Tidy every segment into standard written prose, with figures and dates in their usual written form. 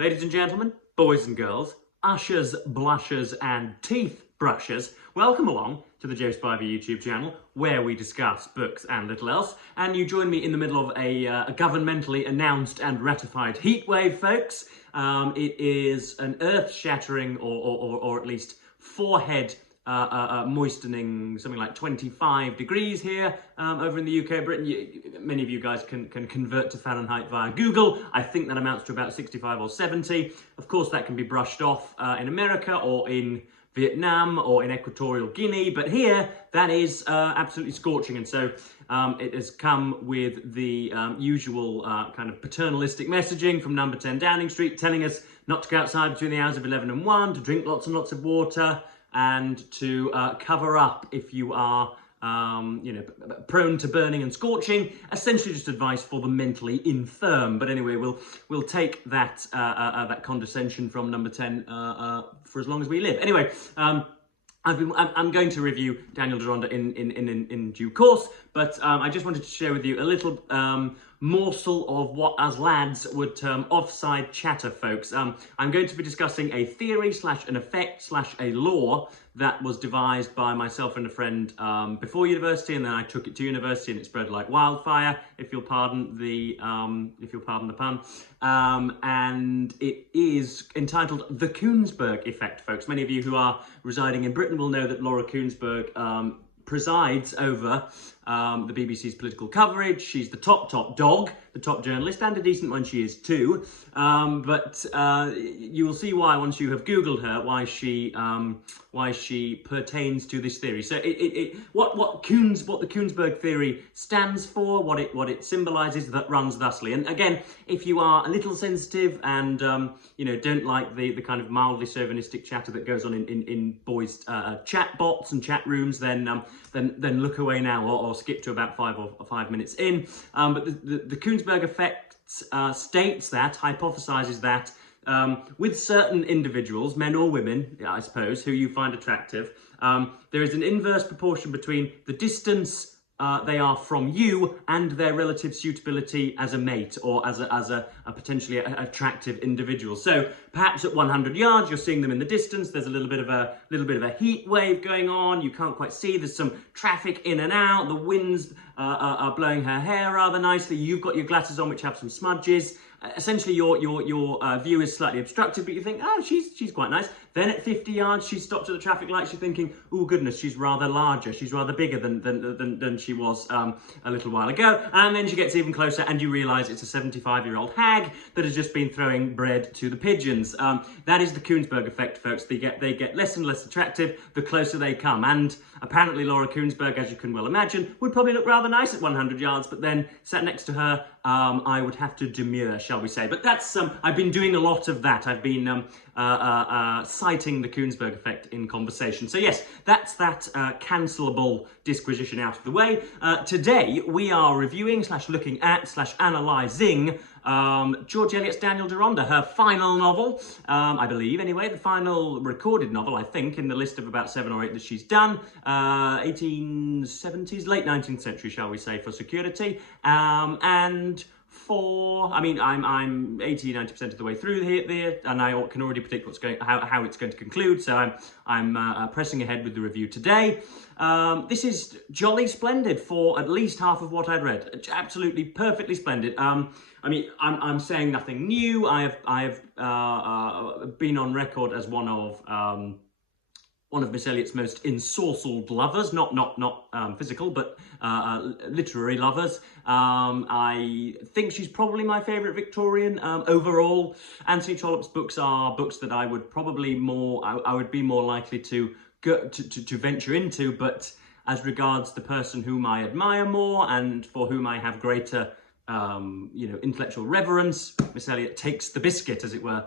Ladies and gentlemen, boys and girls, ushers, blushers and teeth brushers, welcome along to the Joe Spivey YouTube channel where we discuss books and little else. And you join me in the middle of a governmentally announced and ratified heatwave, folks. It is an earth-shattering or at least forehead moistening, something like 25 degrees here over in the UK, Britain. Many of you guys can convert to Fahrenheit via Google. I think that amounts to about 65 or 70. Of course, that can be brushed off in America or in Vietnam or in Equatorial Guinea, but here that is absolutely scorching, and so it has come with the usual kind of paternalistic messaging from number 10 Downing Street, telling us not to go outside between the hours of 11 and 1, to drink lots and lots of water, and to cover up if you are prone to burning and scorching. Essentially just advice for the mentally infirm. But anyway, we'll take that that condescension from number 10 for as long as we live. Anyway, I'm going to review Daniel Deronda in due course, but I just wanted to share with you a little morsel of what us lads would term offside chatter, folks. I'm going to be discussing a theory / an effect / a law that was devised by myself and a friend before university, and then I took it to university and it spread like wildfire, if you'll pardon the pun. And it is entitled the Kuenssberg effect, folks. Many of you who are residing in Britain will know that Laura Kuenssberg presides over the BBC's political coverage. She's the top dog, the top journalist, and a decent one she is too. But you will see why once you have Googled her, why she pertains to this theory. So what the Kuenssberg theory stands for, what it symbolises, that runs thusly. And again, if you are a little sensitive and don't like the kind of mildly chauvinistic chatter that goes on in boys' chat bots and chat rooms, then look away now or skip to about 5 minutes in. But the Kuenssberg effect hypothesizes that with certain individuals, men or women, I suppose, who you find attractive, there is an inverse proportion between the distance they are from you and their relative suitability as a mate or as a potentially attractive individual. So perhaps at 100 yards, you're seeing them in the distance. There's a little bit of a heat wave going on. You can't quite see. There's some traffic in and out. The winds are blowing her hair rather nicely. You've got your glasses on, which have some smudges. Essentially, your view is slightly obstructed, but you think, oh, she's quite nice. Then at 50 yards, she stopped at the traffic lights. You're thinking, oh goodness, she's rather larger. She's rather bigger than she was a little while ago. And then she gets even closer, and you realise it's a 75-year-old hag that has just been throwing bread to the pigeons. That is the Kuenssberg effect, folks. They get less and less attractive the closer they come. And apparently, Laura Kuenssberg, as you can well imagine, would probably look rather nice at 100 yards. But then sat next to her, I would have to demur, shall we say. But that's I've been doing a lot of that. I've been citing the Kuenssberg effect in conversation. So yes, that's that cancelable disquisition out of the way. Today we are reviewing / looking at / analysing George Eliot's Daniel Deronda, her final novel, I believe anyway, the final recorded novel, I think, in the list of about 7 or 8 that she's done. 1870s, late 19th century, shall we say, for security. And I'm 80-90% of the way through here, and I can already predict how it's going to conclude. So I'm pressing ahead with the review today. This is jolly splendid for at least half of what I'd read. Absolutely perfectly splendid. I'm saying nothing new. I have been on record as one of Miss Eliot's most ensorcelled lovers, not physical, but literary lovers. I think she's probably my favourite Victorian overall. Anthony Trollope's books are books that I would probably I would be more likely to venture into, but as regards the person whom I admire more and for whom I have greater intellectual reverence, Miss Eliot takes the biscuit, as it were.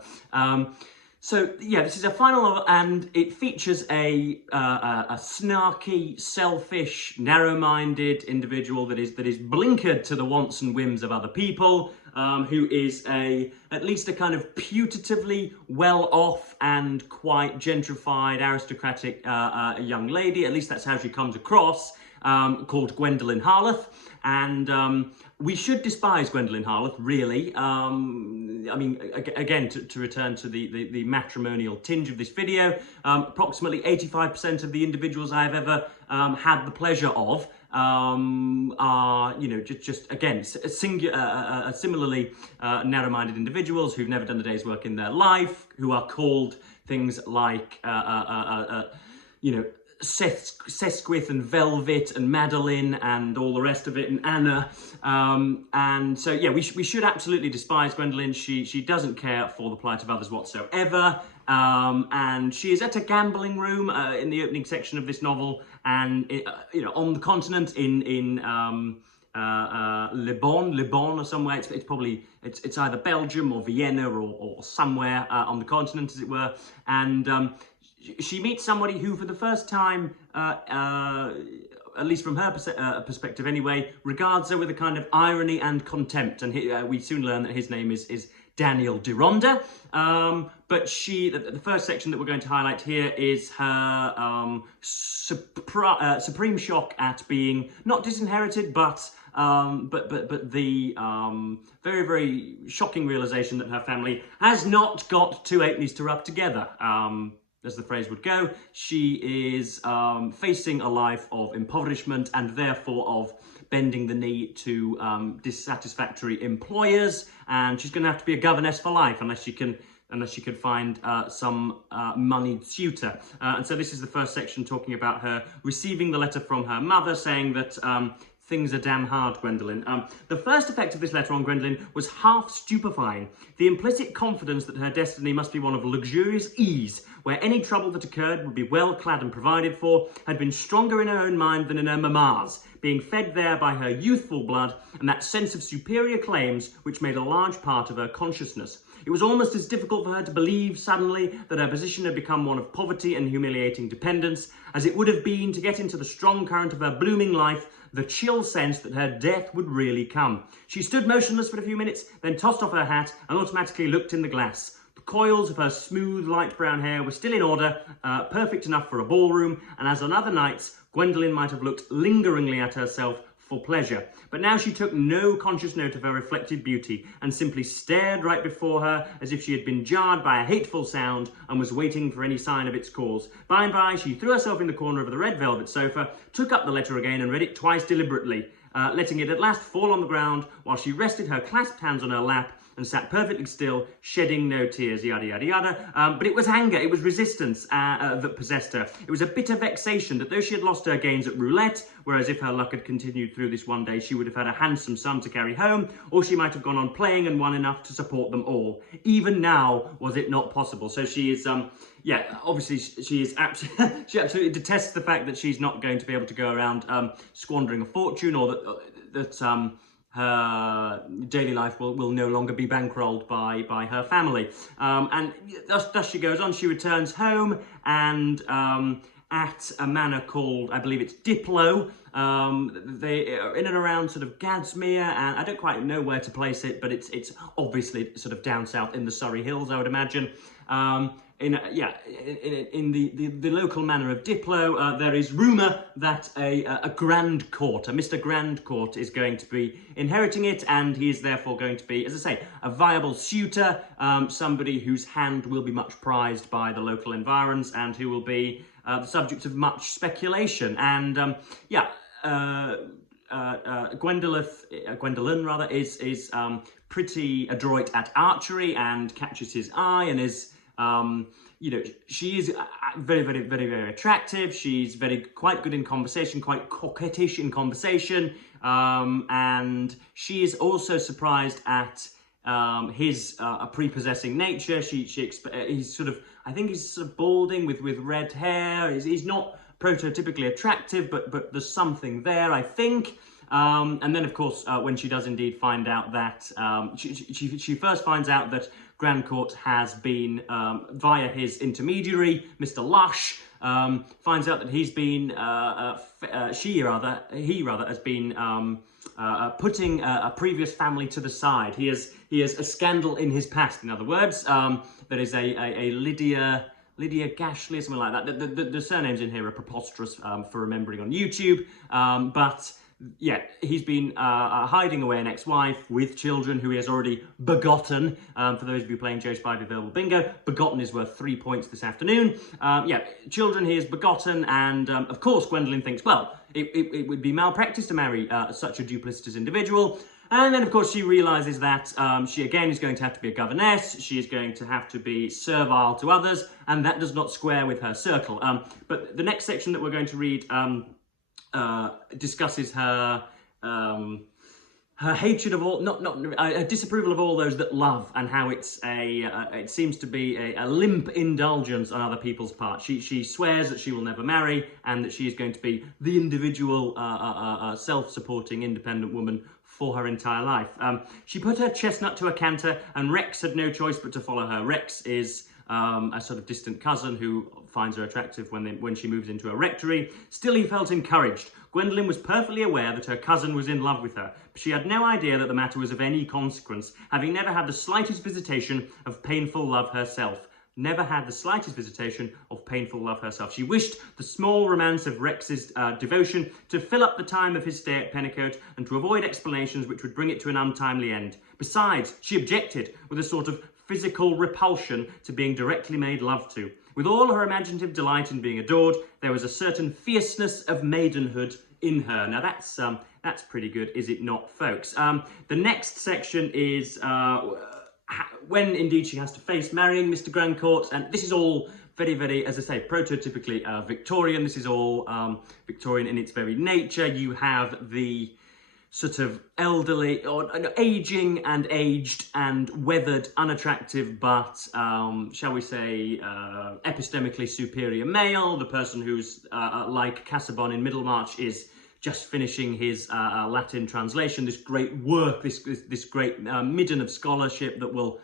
So yeah, this is a final novel, and it features a snarky, selfish, narrow-minded individual that is blinkered to the wants and whims of other people, who is at least a kind of putatively well-off and quite gentrified, aristocratic young lady. At least that's how she comes across. called Gwendolen Harleth. And we should despise Gwendolen Harleth, really. I mean, again, to return to the matrimonial tinge of this video, approximately 85% of the individuals I have ever had the pleasure of are, you know, just again, similarly narrow-minded individuals who've never done a day's work in their life, who are called things like, you know, Sesquith and Velvet and Madeline and all the rest of it, and Anna. And so, yeah, we should absolutely despise Gwendolen. She doesn't care for the plight of others whatsoever. And she is at a gambling room in the opening section of this novel, and you know, on the continent in Le Bon or somewhere. It's probably it's either Belgium or Vienna or somewhere on the continent, as it were. And she meets somebody who, for the first time, at least from her perspective anyway, regards her with a kind of irony and contempt. And we soon learn that his name is Daniel Deronda. But the first section that we're going to highlight here is her supreme shock at being not disinherited, but the very, very shocking realization that her family has not got two halfpennies to rub together. As the phrase would go, she is facing a life of impoverishment and therefore of bending the knee to dissatisfactory employers, and she's going to have to be a governess for life unless she can find some moneyed suitor. And so this is the first section talking about her receiving the letter from her mother saying that things are damn hard, Gwendolen. The first effect of this letter on Gwendolen was half stupefying. The implicit confidence that her destiny must be one of luxurious ease, where any trouble that occurred would be well clad and provided for, had been stronger in her own mind than in her mamma's, being fed there by her youthful blood and that sense of superior claims which made a large part of her consciousness. It was almost as difficult for her to believe suddenly that her position had become one of poverty and humiliating dependence as it would have been to get into the strong current of her blooming life the chill sense that her death would really come. She stood motionless for a few minutes, then tossed off her hat and automatically looked in the glass. The coils of her smooth, light brown hair were still in order, perfect enough for a ballroom, and as on other nights, Gwendolen might have looked lingeringly at herself for pleasure. But now she took no conscious note of her reflected beauty and simply stared right before her as if she had been jarred by a hateful sound and was waiting for any sign of its cause. By and by, she threw herself in the corner of the red velvet sofa, took up the letter again and read it twice deliberately, letting it at last fall on the ground while she rested her clasped hands on her lap and sat perfectly still, shedding no tears, yada, yada, yada. But it was anger, it was resistance that possessed her. It was a bitter vexation that though she had lost her gains at roulette, whereas if her luck had continued through this one day, she would have had a handsome sum to carry home, or she might have gone on playing and won enough to support them all. Even now, was it not possible? So she is, yeah, obviously she is she absolutely detests the fact that she's not going to be able to go around squandering a fortune, or that her daily life will no longer be bankrolled by her family. And thus she goes on. She returns home and at a manor called, I believe it's Diplo. They are in and around sort of Gadsmere, and I don't quite know where to place it, but it's obviously sort of down south in the Surrey Hills, I would imagine. In the local manor of Diplo, there is rumour that a Grand Court, a Mr. Grand Court, is going to be inheriting it, and he is therefore going to be, as I say, a viable suitor, somebody whose hand will be much prized by the local environs and who will be the subject of much speculation. And Gwendolen rather is pretty adroit at archery and catches his eye and is. You know, she is very, very, very, very attractive. She's quite good in conversation, quite coquettish in conversation, and she is also surprised at his prepossessing nature. He's sort of, I think he's sort of balding with red hair. He's not prototypically attractive, but there's something there, I think. And then, of course, when she does indeed find out that, she first finds out that Grand Court has been, via his intermediary, Mr. Lush, finds out that he's been, he has been putting a previous family to the side. He has a scandal in his past, in other words. There is a Lydia Lydia Gashley or something like that. The surnames in here are preposterous for remembering on YouTube, but yeah, he's been hiding away an ex-wife with children who he has already begotten. For those of you playing Joe's 5 Available Bingo, begotten is worth 3 points this afternoon. Yeah, children he has begotten, and of course Gwendolen thinks, well, it would be malpractice to marry such a duplicitous individual. And then, of course, she realises that she, again, is going to have to be a governess. She is going to have to be servile to others, and that does not square with her circle. But the next section that we're going to read discusses her her hatred of all, her disapproval of all those that love, and how it's it seems to be a limp indulgence on other people's part. She swears that she will never marry, and that she is going to be the individual, self-supporting, independent woman for her entire life. She put her chestnut to a canter, and Rex had no choice but to follow her. Rex is a sort of distant cousin who finds her attractive when she moves into a rectory. Still, he felt encouraged. Gwendolen was perfectly aware that her cousin was in love with her, but she had no idea that the matter was of any consequence, having never had the slightest visitation of painful love herself. Never had the slightest visitation of painful love herself. She wished the small romance of Rex's devotion to fill up the time of his stay at Pennicote, and to avoid explanations which would bring it to an untimely end. Besides, she objected with a sort of physical repulsion to being directly made love to. With all her imaginative delight in being adored, there was a certain fierceness of maidenhood in her. Now that's pretty good, is it not, folks? The next section is when indeed she has to face marrying Mr. Grandcourt, and this is all very, very, as I say, prototypically Victorian. This is all Victorian in its very nature. You have the sort of elderly, or aging and aged and weathered, unattractive, but shall we say epistemically superior male. The person who's like Casaubon in Middlemarch is just finishing his Latin translation, this great work, this great midden of scholarship that will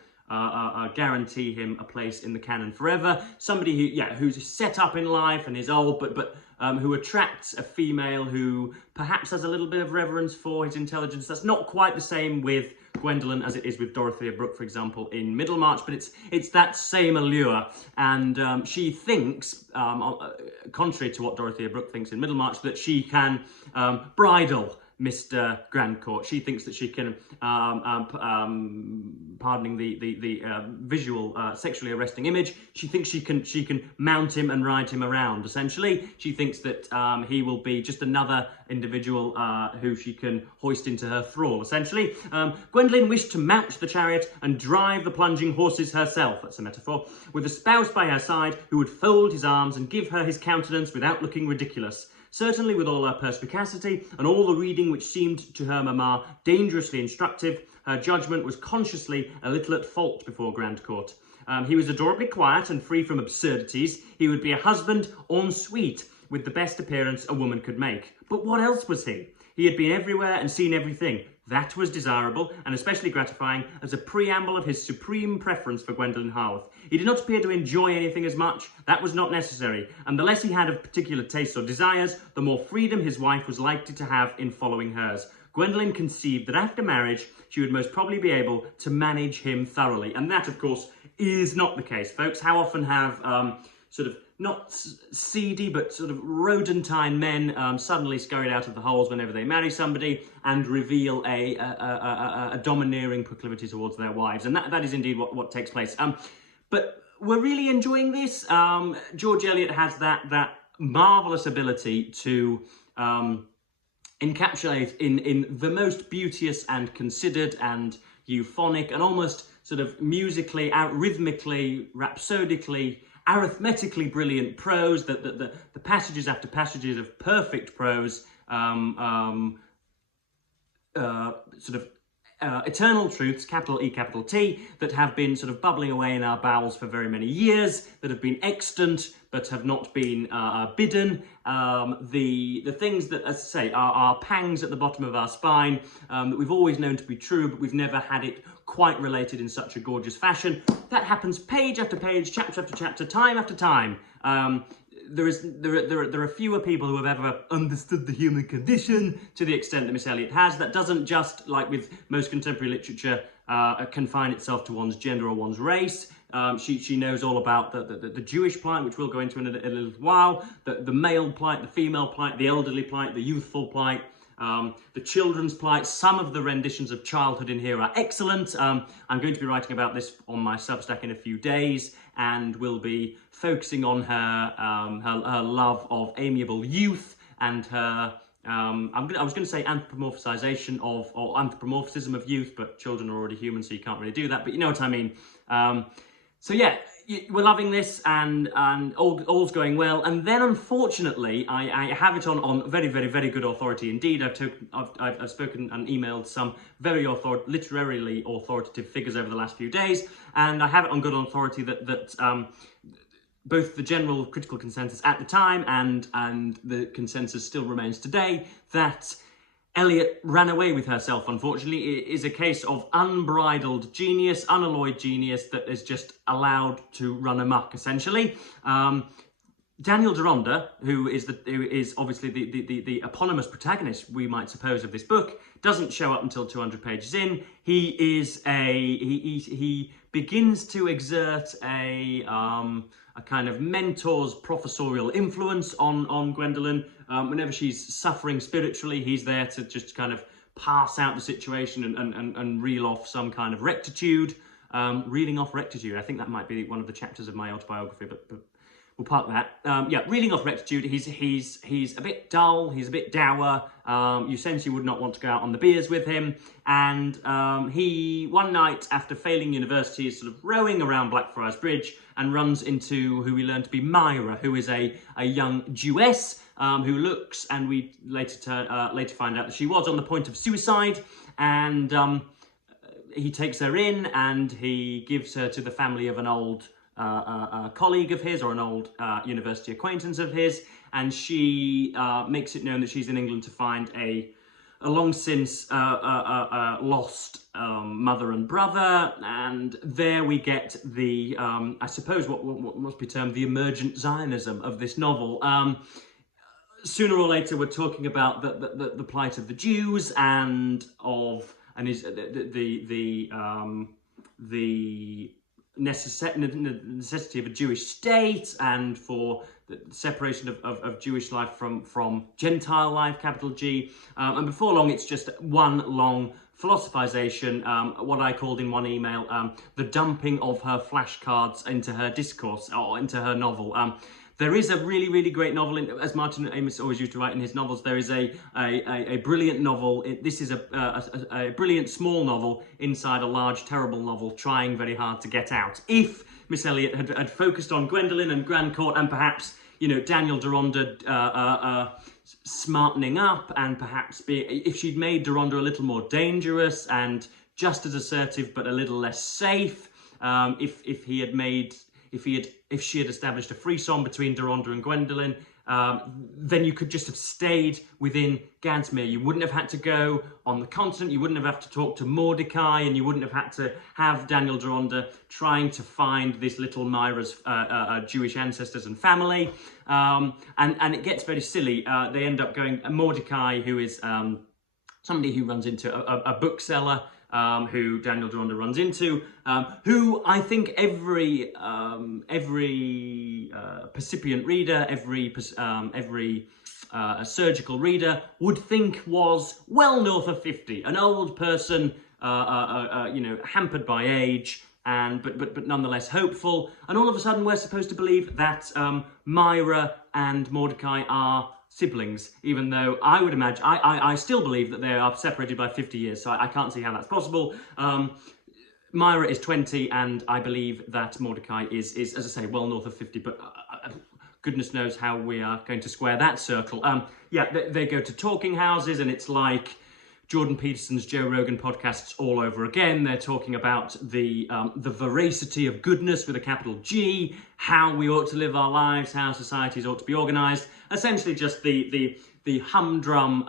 guarantee him a place in the canon forever. Somebody who's set up in life and is old, but who attracts a female who perhaps has a little bit of reverence for his intelligence. That's not quite the same with Gwendolen as it is with Dorothea Brooke, for example, in Middlemarch, but it's that same allure. And she thinks, contrary to what Dorothea Brooke thinks in Middlemarch, that she can bridle Mr. Grandcourt. She thinks that she can, pardoning the visual sexually arresting image, she thinks she can mount him and ride him around, essentially. She thinks that he will be just another individual who she can hoist into her thrall, essentially. Gwendolen wished to mount the chariot and drive the plunging horses herself, that's a metaphor, with a spouse by her side who would fold his arms and give her his countenance without looking ridiculous. Certainly, with all her perspicacity and all the reading which seemed to her mamma dangerously instructive, her judgment was consciously a little at fault before Grandcourt. He was adorably quiet and free from absurdities. He would be a husband en suite, with the best appearance a woman could make. But what else was he? He had been everywhere and seen everything. That was desirable, and especially gratifying, as a preamble of his supreme preference for Gwendolen Harworth. He did not appear to enjoy anything as much. That was not necessary, and the less he had of particular tastes or desires, the more freedom his wife was likely to have in following hers. Gwendolen conceived that after marriage, she would most probably be able to manage him thoroughly. And that, of course, is not the case, folks. How often have sort of not seedy, but sort of rodentine men suddenly scurried out of the holes whenever they marry somebody and reveal a domineering proclivity towards their wives. And that is indeed what takes place. But we're really enjoying this. George Eliot has that marvellous ability to encapsulate in the most beauteous and considered and euphonic and almost sort of musically, rhythmically, rhapsodically, arithmetically brilliant prose, the passages after passages of perfect prose, sort of eternal truths, capital E, capital T, that have been sort of bubbling away in our bowels for very many years, that have been extant but have not been bidden. The things that, as I say, are pangs at the bottom of our spine, that we've always known to be true, but we've never had it quite related in such a gorgeous fashion. That happens page after page, chapter after chapter, time after time. There are fewer people who have ever understood the human condition to the extent that Miss Eliot has. That doesn't just, like with most contemporary literature, confine itself to one's gender or one's race. She knows all about the Jewish plight, which we'll go into in a little while, the male plight, the female plight, the elderly plight, the youthful plight, the children's plight. Some of the renditions of childhood in here are excellent. I'm going to be writing about this on my Substack in a few days, and we'll be focusing on her love of amiable youth and her I was going to say anthropomorphization or anthropomorphism of youth, but children are already human, so you can't really do that. But you know what I mean. So yeah, we're loving this, and all's going well. And then, unfortunately, I have it on very, very, very good authority indeed. I've spoken and emailed some very literarily authoritative figures over the last few days, and I have it on good authority that both the general critical consensus at the time and the consensus still remains today that Eliot ran away with herself, unfortunately. It is a case of unbridled genius, unalloyed genius that is just allowed to run amok, essentially. Daniel Deronda, who is obviously the eponymous protagonist, we might suppose, of this book, doesn't show up until 200 pages in. He begins to exert a kind of mentor's professorial influence on Gwendolen. Whenever she's suffering spiritually, he's there to just kind of pass out the situation and reel off some kind of rectitude. Reeling off rectitude, I think that might be one of the chapters of my autobiography, but we'll park that. Yeah, reeling off rectitude. He's a bit dull. He's a bit dour. You sense you would not want to go out on the beers with him. And he, one night after failing university, is sort of rowing around Blackfriars Bridge and runs into who we learn to be Myra, who is a young Jewess who looks, and we later find out that she was on the point of suicide. And he takes her in and he gives her to the family of an old a colleague of his, or an old university acquaintance of his, and she makes it known that she's in England to find a long since lost mother and brother. And there we get the I suppose what must be termed the emergent Zionism of this novel. Sooner or later we're talking about the plight of the Jews and the necessity of a Jewish state, and for the separation of Jewish life from Gentile life, capital G. And before long, it's just one long philosophization, what I called in one email, the dumping of her flashcards into her discourse, or into her novel. There is a really, really great novel, as Martin Amis always used to write in his novels. There is a brilliant novel. This is a brilliant small novel inside a large, terrible novel, trying very hard to get out. If Miss Eliot had focused on Gwendolen and Grandcourt, and perhaps, you know, Daniel Deronda smartening up, and perhaps if she'd made Deronda a little more dangerous and just as assertive but a little less safe, if she had established a frisson between Deronda and Gwendolen, then you could just have stayed within Gadsmere. You wouldn't have had to go on the continent, you wouldn't have had to talk to Mordecai, and you wouldn't have had to have Daniel Deronda trying to find this little Myra's Jewish ancestors and family. And it gets very silly. They end up going, Mordecai, who is somebody who runs into a bookseller, who Daniel Deronda runs into, who I think every percipient reader, every surgical reader would think was well north of 50, an old person, you know, hampered by age, and but nonetheless hopeful. And all of a sudden, we're supposed to believe that Myra and Mordecai are siblings, even though I would imagine, I still believe that they are separated by 50 years, so I can't see how that's possible. Myra is 20, and I believe that Mordecai is as I say, well north of 50, but goodness knows how we are going to square that circle. Yeah, they go to talking houses, and it's like Jordan Peterson's Joe Rogan podcasts all over again. They're talking about the voracity of goodness with a capital G, how we ought to live our lives, how societies ought to be organised. Essentially just the humdrum,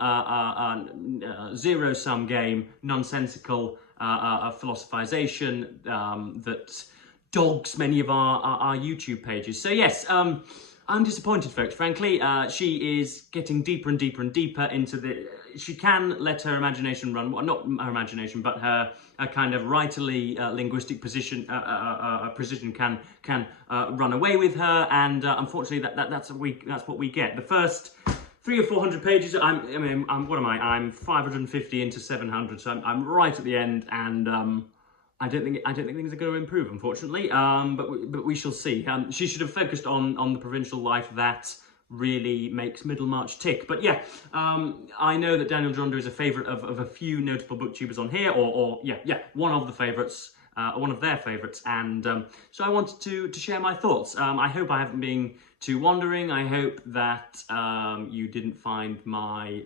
zero-sum game, nonsensical philosophization that dogs many of our YouTube pages. So yes, I'm disappointed, folks, frankly. She is getting deeper and deeper and deeper into the, she can let her imagination run, well, not her imagination, but her kind of writerly linguistic precision can run away with her, and unfortunately that's what we get. The first 300 or 400 pages. What am I? I'm 550 into 700, so I'm right at the end, and I don't think things are going to improve, unfortunately. But we shall see. She should have focused on the provincial life that really makes Middlemarch tick. But yeah, I know that Daniel Deronda is a favourite of a few notable booktubers on here, or one of the favourites, one of their favourites, and so I wanted to share my thoughts. I hope I haven't been too wandering. I hope that you didn't find my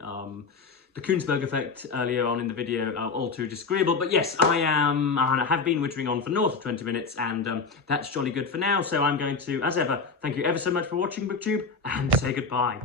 the Kuenssberg effect earlier on in the video all too disagreeable. But yes, I have been wittering on for north of 20 minutes, and that's jolly good for now. So I'm going to, as ever, thank you ever so much for watching BookTube, and say goodbye.